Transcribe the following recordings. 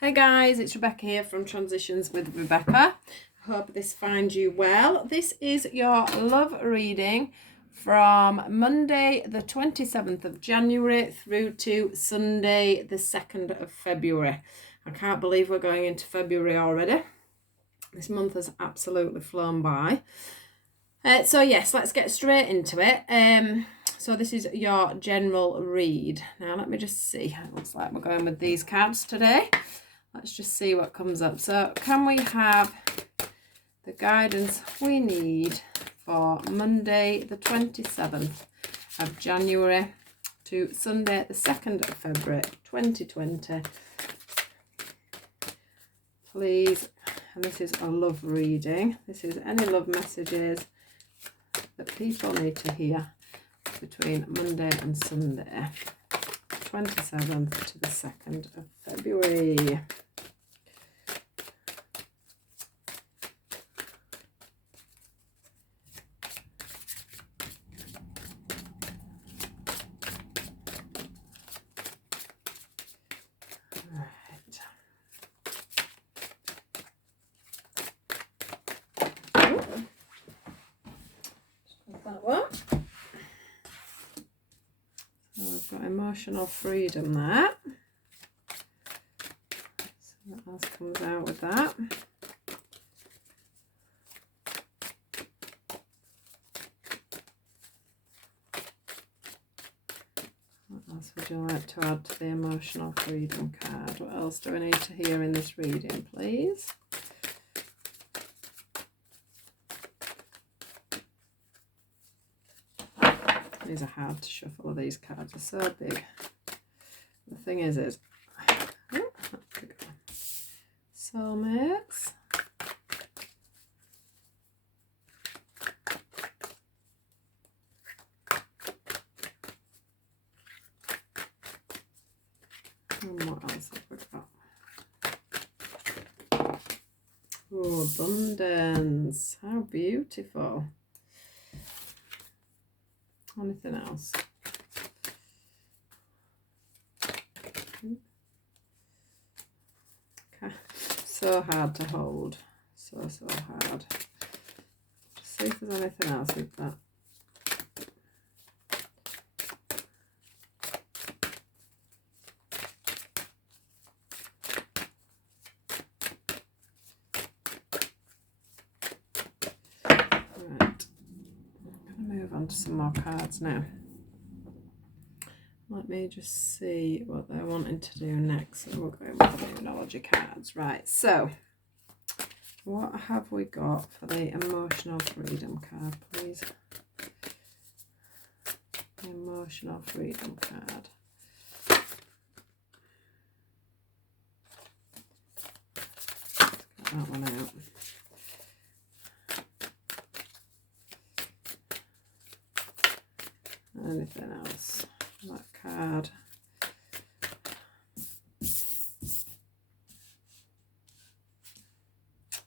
Hey guys, it's Rebecca here from Transitions with Rebecca. I hope this finds you well. This is your love reading from Monday the 27th of January through to Sunday the 2nd of February. I can't believe we're going into February already. This month has absolutely flown by. So yes, let's get straight into it. So this is your general read. Now let me just see. It looks like we're going with these cards today. Let's just see what comes up. So can we have the guidance we need for Monday the 27th of January to Sunday the 2nd of February 2020? Please. And this is a love reading. This is any love messages that people need to hear between Monday and Sunday, 27th to the 2nd of February. That one. So we've got emotional freedom there. So what else comes out with that? What else would you like to add to the emotional freedom card? What else do I need to hear in this reading, please? These are hard to shuffle. These cards are so big. The thing is soulmates. And what else have we got? Oh, abundance. How beautiful. Anything else? Okay. So hard to hold. So hard. Just see if there's anything else with that. Right. I'm going to move on to some more cards now. Let me just see what they're wanting to do next. So we'll go with the numerology cards. Right, so what have we got for the emotional freedom card, please? The emotional freedom card. Let's get that one out. Anything else? That card.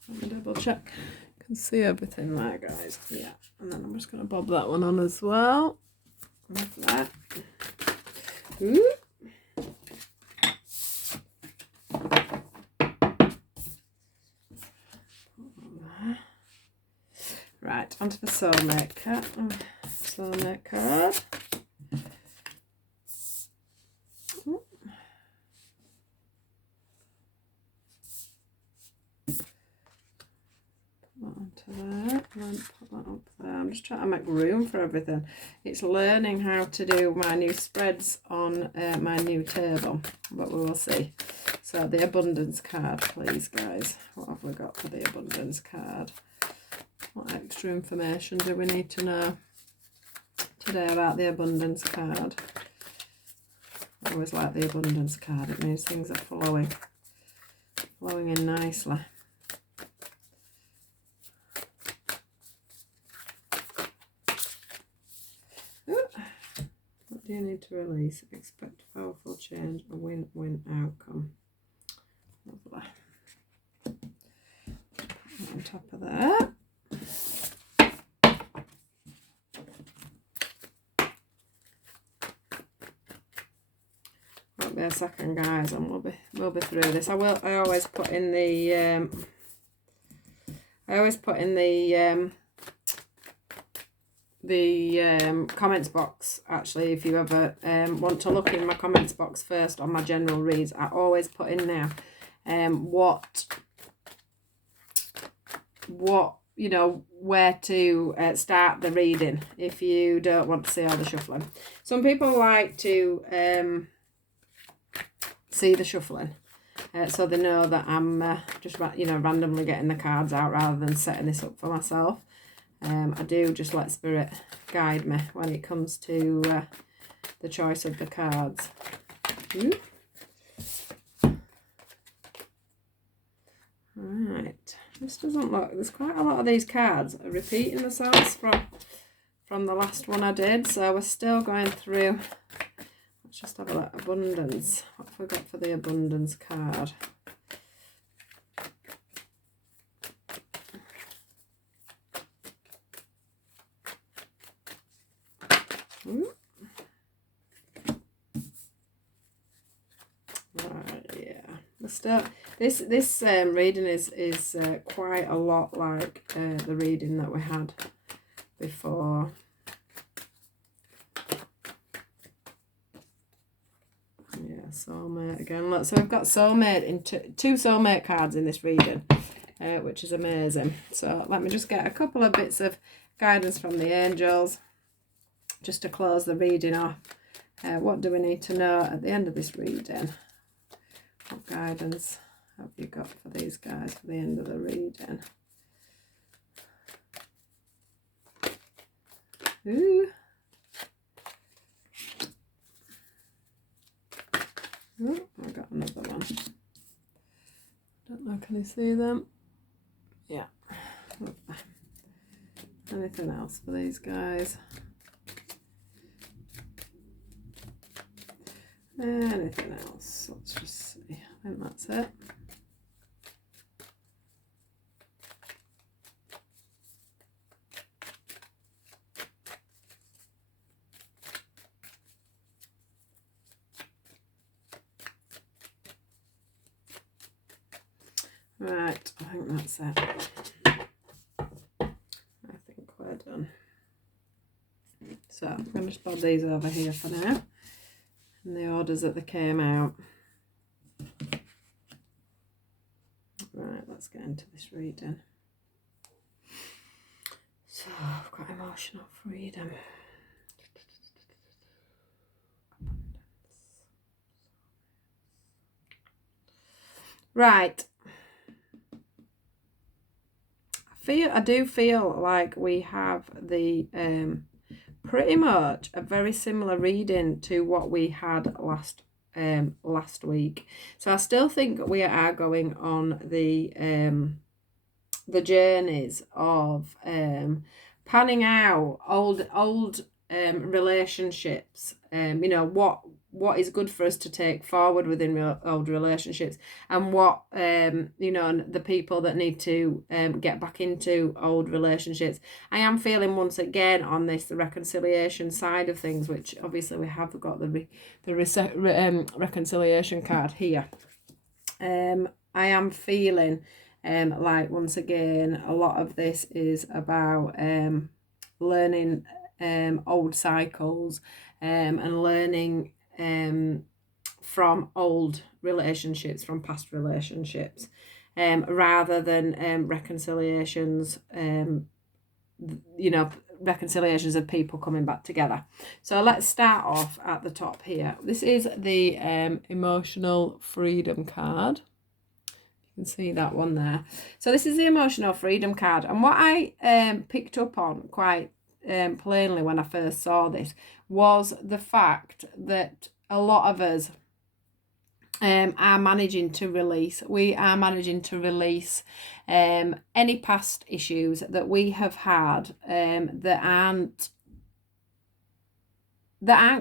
Let me double check. You can see everything there, guys. Yeah, and then I'm just going to bob that one on as well. Like that. Ooh. Right, onto the soulmate card. Soulmate card. There, and then put that up there. I'm just trying to make room for everything. It's learning how to do my new spreads on my new table, but we will see. So the abundance card, please, guys. What have we got for the abundance card? What extra information do we need to know today about the abundance card? I always like the abundance card. It means things are flowing in nicely. What do you need to release? Expect powerful change, a win-win outcome. Lovely. On top of that. What we a second, guys, and we'll be through this. I always put in the comments box, actually, if you ever want to look in my comments box first on my general reads. I always put in there what you know, where to start the reading if you don't want to see all the shuffling. Some people like to see the shuffling, so they know that I'm just, you know, randomly getting the cards out rather than setting this up for myself. I do just let Spirit guide me when it comes to the choice of the cards. Right, this doesn't look, there's quite a lot of these cards are repeating themselves from the last one I did, so we're still going through. Let's just have a look. Abundance. What have we got for the abundance card? Right, yeah. Still, this reading is quite a lot like the reading that we had before. Yeah, soulmate again. Look, so we've got soulmate in two soulmate cards in this reading, which is amazing. So let me just get a couple of bits of guidance from the angels just to close the reading off. What do we need to know at the end of this reading? What guidance have you got for these guys for the end of the reading? Ooh. Oh, I got another one. Don't know, can you see them? Yeah. Anything else for these guys? Anything else? Let's just see. I think that's it. Right, I think that's it. I think we're done. So I'm going to just put these over here for now, in the orders that they came out. Right, let's get into this reading. So I've got emotional freedom. Right. I do feel like we have the pretty much a very similar reading to what we had last week. So I still think we are going on the journeys of panning out old relationships. You know, what is good for us to take forward within old relationships, and what you know, the people that need to get back into old relationships. I am feeling once again on this the reconciliation side of things, which obviously we have got the reconciliation card here. I am feeling like once again a lot of this is about learning old cycles and learning from old relationships, from past relationships, rather than reconciliations, you know, reconciliations of people coming back together. So let's start off at the top here. This is the emotional freedom card. You can see that one there. So this is the emotional freedom card, and what I picked up on quite plainly when I first saw this was the fact that a lot of us are managing to release. We are managing to release any past issues that we have had that aren't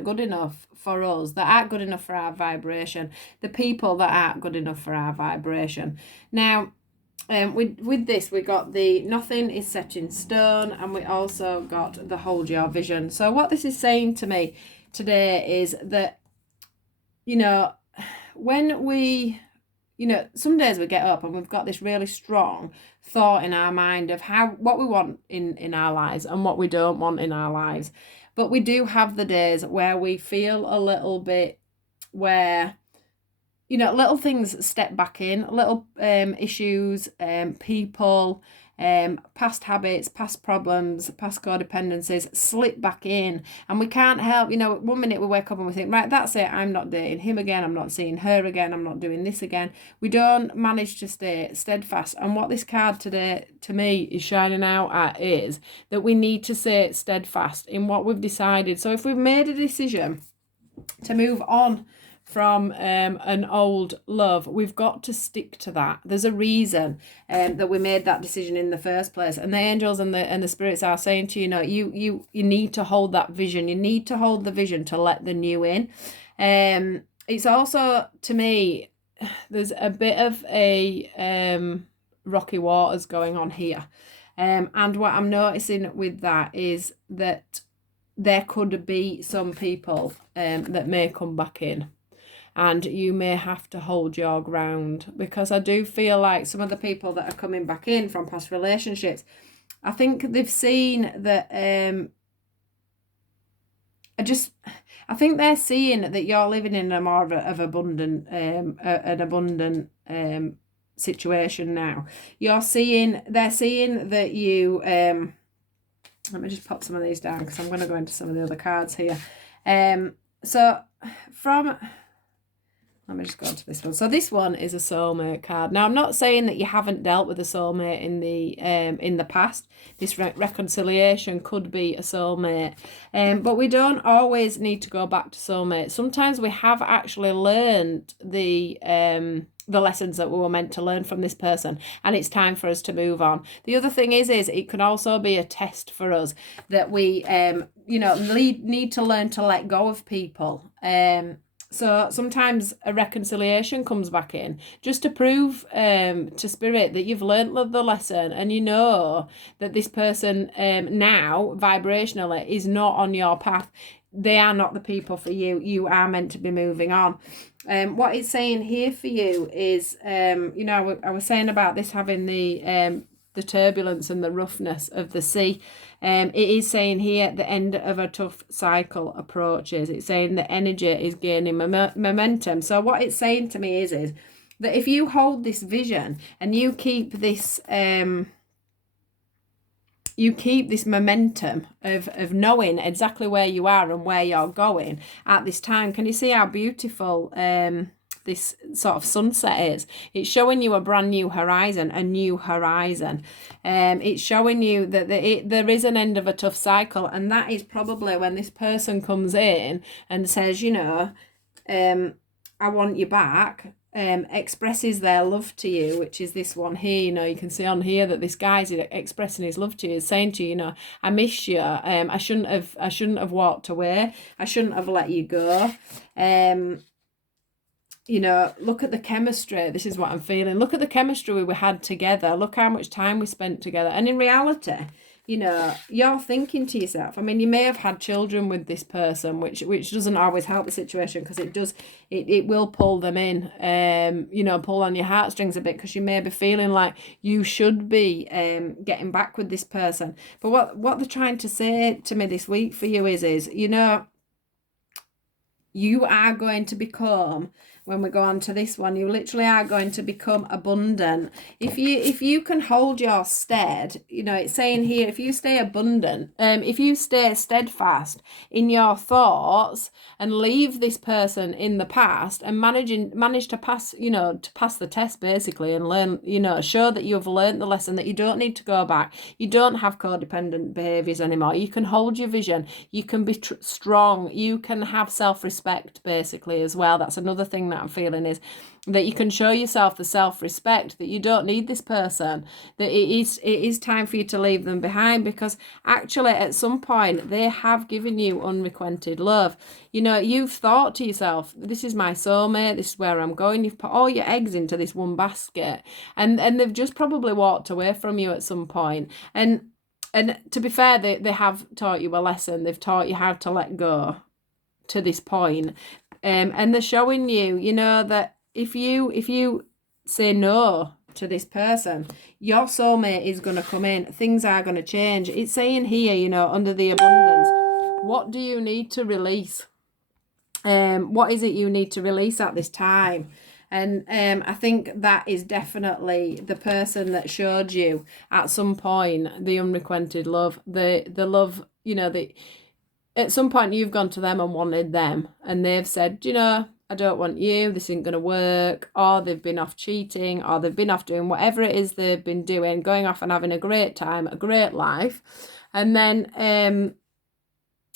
good enough for us, that aren't good enough for our vibration, the people that aren't good enough for our vibration. Now, with this, we got the nothing is set in stone, and we also got the hold your vision. So what this is saying to me today is that, you know, when we, some days we get up and we've got this really strong thought in our mind of what we want in our lives and what we don't want in our lives. But we do have the days where we feel a little bit where, little things step back in, little issues, people, past habits, past problems, past codependencies slip back in, and we can't help. 1 minute we wake up and we think, right, that's it, I'm not dating him again, I'm not seeing her again, I'm not doing this again. We don't manage to stay steadfast. And what this card today to me is shining out at is that we need to stay steadfast in what we've decided. So if we've made a decision to move on from an old love, we've got to stick to that. There's a reason that we made that decision in the first place, and the angels and the spirits are saying to you, you need to hold that vision. You need to hold the vision to let the new in. It's also, to me, there's a bit of a rocky waters going on here, and what I'm noticing with that is that there could be some people that may come back in, and you may have to hold your ground, because I do feel like some of the people that are coming back in from past relationships, I think they've seen that I think they're seeing that you're living in a more of abundant an abundant situation now. They're seeing that you let me just pop some of these down because I'm going to go into some of the other cards here. So let me just go on to this one. So this one is a soulmate card. Now, I'm not saying that you haven't dealt with a soulmate in the past. This reconciliation could be a soulmate. But we don't always need to go back to soulmate. Sometimes we have actually learned the lessons that we were meant to learn from this person, and it's time for us to move on. The other thing is it can also be a test for us that we need to learn to let go of people. So sometimes a reconciliation comes back in just to prove to spirit that you've learnt the lesson, and you know that this person now vibrationally is not on your path. They are not the people for you. You are meant to be moving on. What it's saying here for you is, I was saying about this having the turbulence and the roughness of the sea. It is saying here the end of a tough cycle approaches. It's saying the energy is gaining momentum. So what it's saying to me is that if you hold this vision and you keep this momentum of knowing exactly where you are and where you're going at this time. Can you see how beautiful this sort of sunset is? It's showing you a brand new horizon, a new horizon. It's showing you that there is an end of a tough cycle, and that is probably when this person comes in and says, I want you back. Expresses their love to you, which is this one here. You can see on here that this guy's expressing his love to you, saying to you, I miss you. I shouldn't have walked away. I shouldn't have let you go. Look at the chemistry. This is what I'm feeling. Look at the chemistry we had together. Look how much time we spent together. And in reality, you're thinking to yourself, you may have had children with this person, which doesn't always help the situation, because it will pull them in, pull on your heartstrings a bit, because you may be feeling like you should be getting back with this person. But what they're trying to say to me this week for you is you are going to become, when we go on to this one, you literally are going to become abundant. If you can hold your stead, it's saying here, if you stay abundant, if you stay steadfast in your thoughts and leave this person in the past and manage to pass, to pass the test basically, and learn, show that you've learned the lesson, that you don't need to go back. You don't have codependent behaviors anymore. You can hold your vision. You can be strong. You can have self-respect basically as well. That's another thing that I'm feeling, is that you can show yourself the self-respect that you don't need this person, that it is time for you to leave them behind, because actually at some point they have given you unrequited love. You've thought to yourself, this is my soulmate, this is where I'm going. You've put all your eggs into this one basket, and they've just probably walked away from you at some point. And to be fair, they have taught you a lesson. They've taught you how to let go to this point. And they're showing you, you know, that if you say no to this person, your soulmate is going to come in. Things are going to change. It's saying here, you know, under the abundance, what do you need to release? What is it you need to release at this time? And I think that is definitely the person that showed you at some point the unrequited love, the love, you know, the at some point you've gone to them and wanted them, and they've said, you know, I don't want you, this isn't going to work, or they've been off cheating, or they've been off doing whatever it is they've been doing, going off and having a great time, a great life. And then,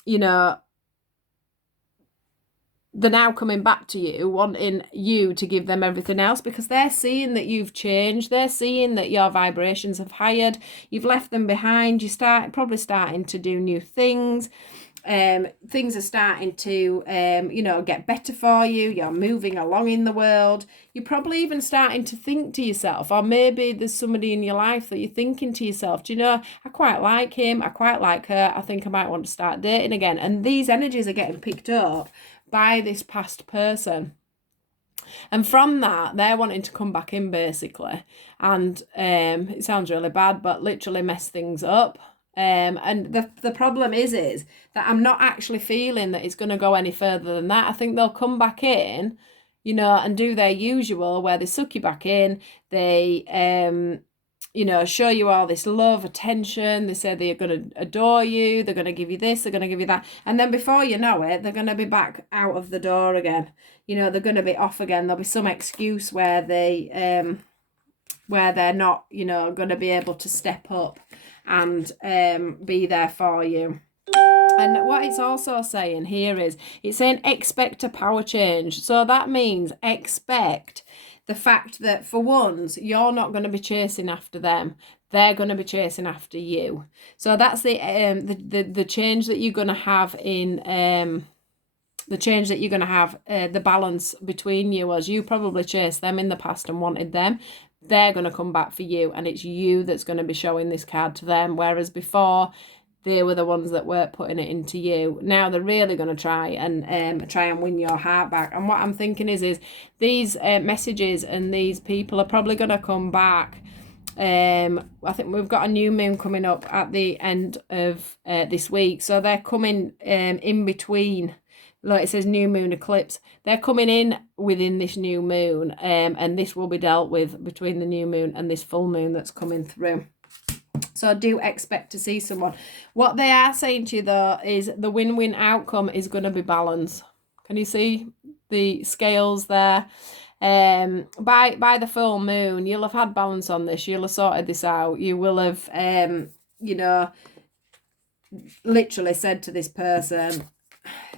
you know, they're now coming back to you, wanting you to give them everything else, because they're seeing that you've changed. They're seeing that your vibrations have higher. You've left them behind. Probably starting to do new things. Things are starting to, you know, get better for you. You're moving along in the world. You're probably even starting to think to yourself, or maybe there's somebody in your life that you're thinking to yourself, do you know, I quite like him, I quite like her, I think I might want to start dating again. And these energies are getting picked up by this past person. And from that, they're wanting to come back in, basically. And it sounds really bad, but literally mess things up. And the problem is that I'm not actually feeling that it's going to go any further than that. I think they'll come back in, you know, and do their usual, where they suck you back in. They, you know, show you all this love, attention. They say they're going to adore you. They're going to give you this. They're going to give you that. And then before you know it, they're going to be back out of the door again. You know, they're going to be off again. There'll be some excuse where they're not, you know, going to be able to step up and be there for you. And what it's also saying here is, it's saying expect a power change. So that means expect the fact that for once, you're not going to be chasing after them. They're going to be chasing after you. So that's the change that you're going to have in the balance between you, as you probably chased them in the past and wanted them. They're going to come back for you, and it's you that's going to be showing this card to them, whereas before they were the ones that weren't putting it into you. Now they're really going to try and win your heart back. And what I'm thinking is these messages and these people are probably going to come back. I think we've got a new moon coming up at the end of this week, so they're coming in between. Like it says, new moon eclipse. They're coming in within this new moon, and this will be dealt with between the new moon and this full moon that's coming through. So I do expect to see someone. What they are saying to you, though, is the win-win outcome is going to be balance. Can you see the scales there? By the full moon, you'll have had balance on this. You'll have sorted this out. You will have, you know, literally said to this person,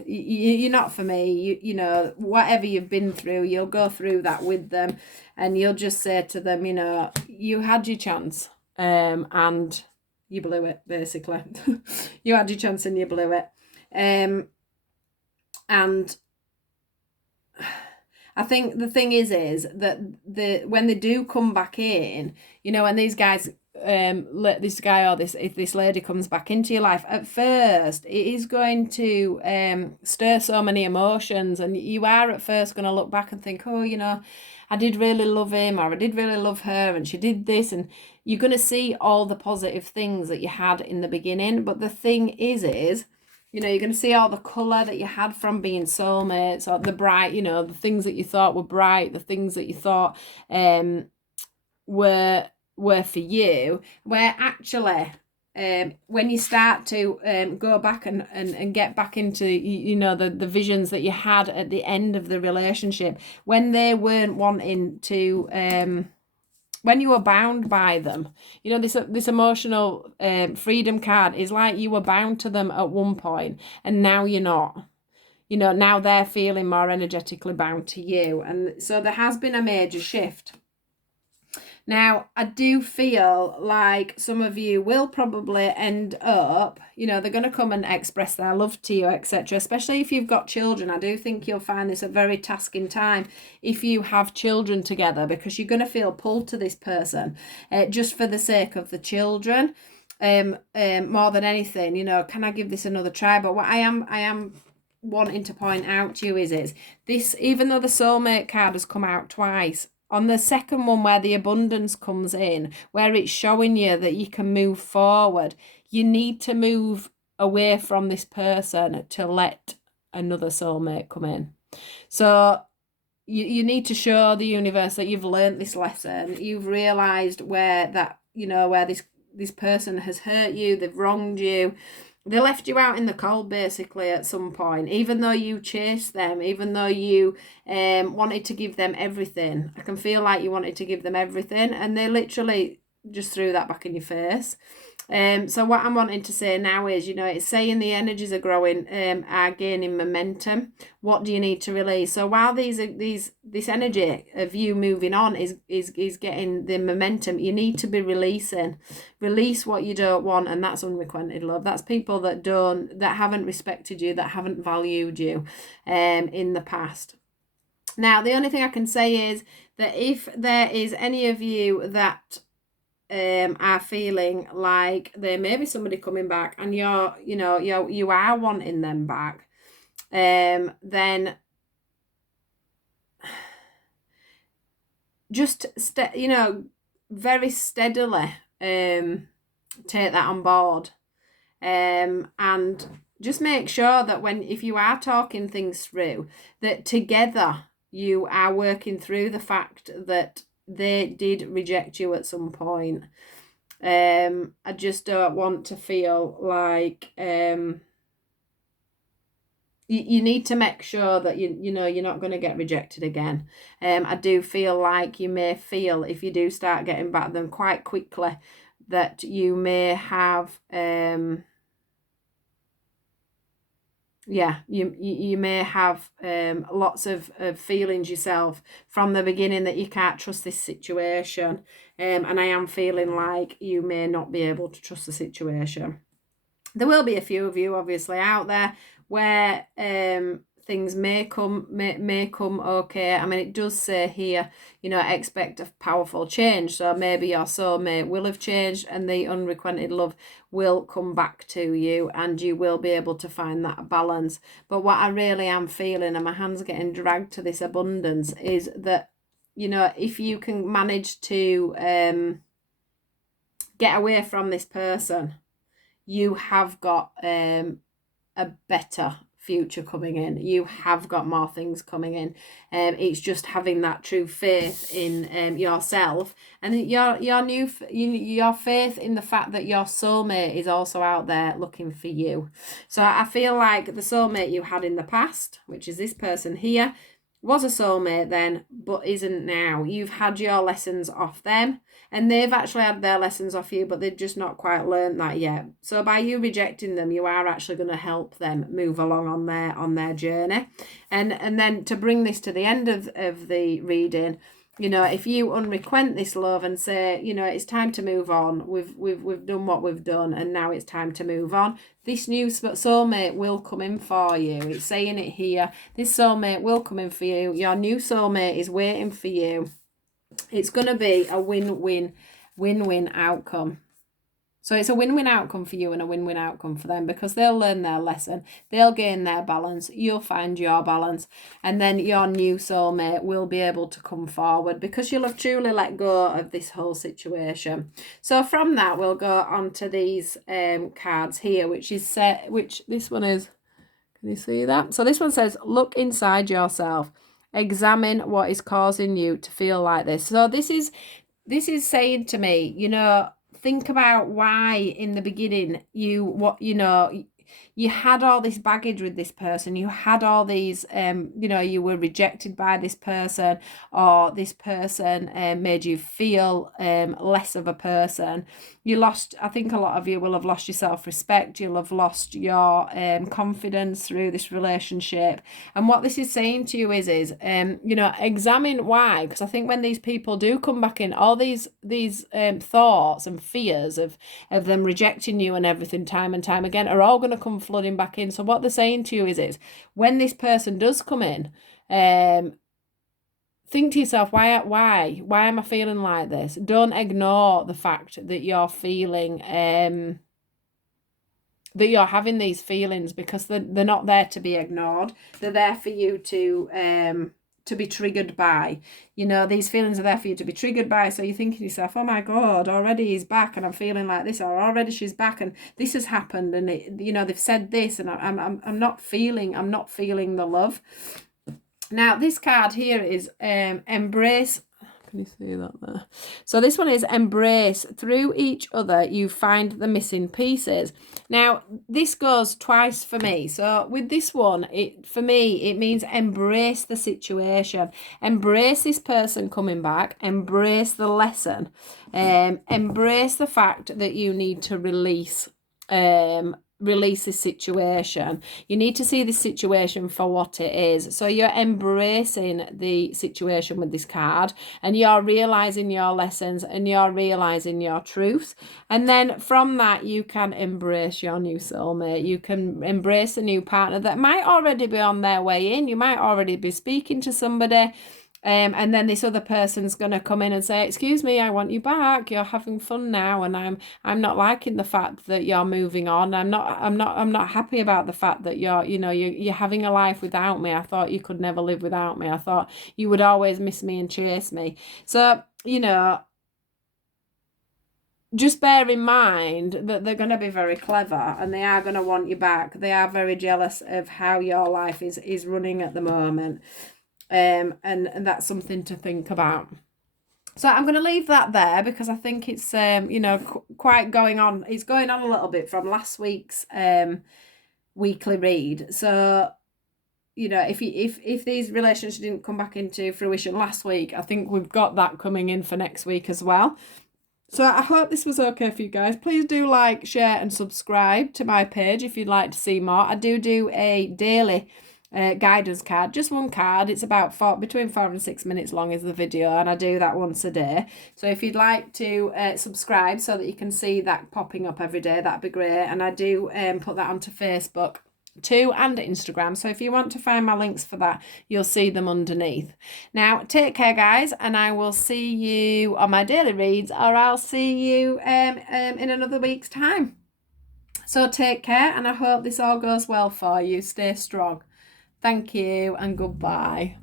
you're not for me. You know, whatever you've been through, you'll go through that with them, and you'll just say to them, you know, you had your chance. And you blew it, basically. You had your chance and you blew it. And I think the thing is that when they do come back in, you know, when these guys, this guy or this lady comes back into your life, at first it is going to stir so many emotions, and you are at first going to look back and think, oh, you know, I did really love him, or I did really love her, and she did this, and you're going to see all the positive things that you had in the beginning. But the thing is, you know, you're going to see all the colour that you had from being soulmates, or the bright, you know, the things that you thought were bright, the things that you thought were for you, where actually when you start to go back and get back into, you know, the visions that you had at the end of the relationship, when they weren't wanting to, when you were bound by them, you know, this emotional freedom card is like you were bound to them at one point, and now you're not. You know, now they're feeling more energetically bound to you, and so there has been a major shift. Now, I do feel like some of you will probably end up, you know, they're going to come and express their love to you, etc. Especially if you've got children. I do think you'll find this a very tasking time if you have children together, because you're going to feel pulled to this person just for the sake of the children, more than anything. You know, can I give this another try? But what I am wanting to point out to you is this, even though the soulmate card has come out twice, on the second one where the abundance comes in, where it's showing you that you can move forward, you need to move away from this person to let another soulmate come in. So you need to show the universe that you've learned this lesson. You've realised where that, where this person has hurt you, they've wronged you. They left you out in the cold, basically, at some point, even though you chased them, even though you wanted to give them everything. I can feel like you wanted to give them everything, and they literally just threw that back in your face. So what I'm wanting to say now is, it's saying the energies are growing, are gaining momentum. What do you need to release? So while this energy of you moving on is getting the momentum, you need to be releasing. Release what you don't want, and that's unrequited love. That's people that haven't respected you, that haven't valued you, in the past. Now, the only thing I can say is that if there is any of you that are feeling like there may be somebody coming back and you are wanting them back, then just very steadily take that on board, and just make sure that if you are talking things through, that together you are working through the fact that they did reject you at some point. I just don't want to feel like you need to make sure that you're not going to get rejected again. I do feel like you may feel, if you do start getting back them quite quickly, that you may have you may have lots of feelings yourself from the beginning that you can't trust this situation, and I am feeling like you may not be able to trust the situation. There will be a few of you obviously out there where things may come okay. I mean, it does say here, expect a powerful change. So maybe your soulmate will have changed and the unrequited love will come back to you and you will be able to find that balance. But what I really am feeling, and my hands getting dragged to this abundance, is that, if you can manage to get away from this person, you have got a better future coming in. You have got more things coming in. It's just having that true faith in yourself, and your faith in the fact that your soulmate is also out there looking for you. So I feel like the soulmate you had in the past, which is this person here, was a soulmate then, but isn't now. You've had your lessons off them, and they've actually had their lessons off you, but they've just not quite learned that yet. So by you rejecting them, you are actually going to help them move along on their journey. And then to bring this to the end of the reading, if you unrequent this love and say, it's time to move on, we've done what we've done, and now it's time to move on. This new soulmate will come in for you. It's saying it here. This soulmate will come in for you. Your new soulmate is waiting for you. It's going to be a win-win outcome. So it's a win-win outcome for you and a win-win outcome for them, because they'll learn their lesson, they'll gain their balance, you'll find your balance, and then your new soulmate will be able to come forward because you'll have truly let go of this whole situation. So from that, we'll go on to these cards here, which this one is, can you see that? So this one says, look inside yourself. Examine what is causing you to feel like this. So this is saying to me, think about why in the beginning you had all this baggage with this person. You had all these, you were rejected by this person, or this person made you feel less of a person. You lost, I think a lot of you will have lost your self-respect. You'll have lost your confidence through this relationship. And what this is saying to you is examine why. Because I think when these people do come back in, all these thoughts and fears of them rejecting you and everything time and time again are all going to come flooding back in. So what they're saying to you is when this person does come in, think to yourself, why am I feeling like this? Don't ignore the fact that you're feeling that you're having these feelings, because they're not there to be ignored. They're there for you to be triggered by. You know, these feelings are there for you to be triggered by. So you're thinking to yourself, oh my God, already he's back and I'm feeling like this, or already she's back and this has happened, and they've said this, and I'm not feeling the love. Now this card here is embrace. Can you see that there? So this one is embrace. Through each other, you find the missing pieces. Now, this goes twice for me. So with this one, for me, it means embrace the situation. Embrace this person coming back. Embrace the lesson. Embrace the fact that you need to release this situation. You need to see this situation for what it is. So you're embracing the situation with this card, and you're realizing your lessons, and you're realizing your truths. And then from that, you can embrace your new soulmate. You can embrace a new partner that might already be on their way in. You might already be speaking to somebody. And then this other person's going to come in and say, excuse me, I want you back. You're having fun now. And I'm not liking the fact that you're moving on. I'm not happy about the fact that you're having a life without me. I thought you could never live without me. I thought you would always miss me and chase me. So, just bear in mind that they're going to be very clever, and they are going to want you back. They are very jealous of how your life is running at the moment. And that's something to think about. So I'm going to leave that there, because I think it's quite going on. It's going on a little bit from last week's weekly read. So if these relationships didn't come back into fruition last week, I think we've got that coming in for next week as well. So I hope this was okay for you guys. Please do like, share and subscribe to my page if you'd like to see more. I do a daily guidance card, just one card. It's about between 4 and 6 minutes long is the video, and I do that once a day. So if you'd like to subscribe so that you can see that popping up every day, that'd be great. And I do put that onto Facebook too, and Instagram. So if you want to find my links for that, you'll see them underneath. Now take care guys, and I will see you on my daily reads, or I'll see you in another week's time. So take care, and I hope this all goes well for you. Stay strong. Thank you and goodbye.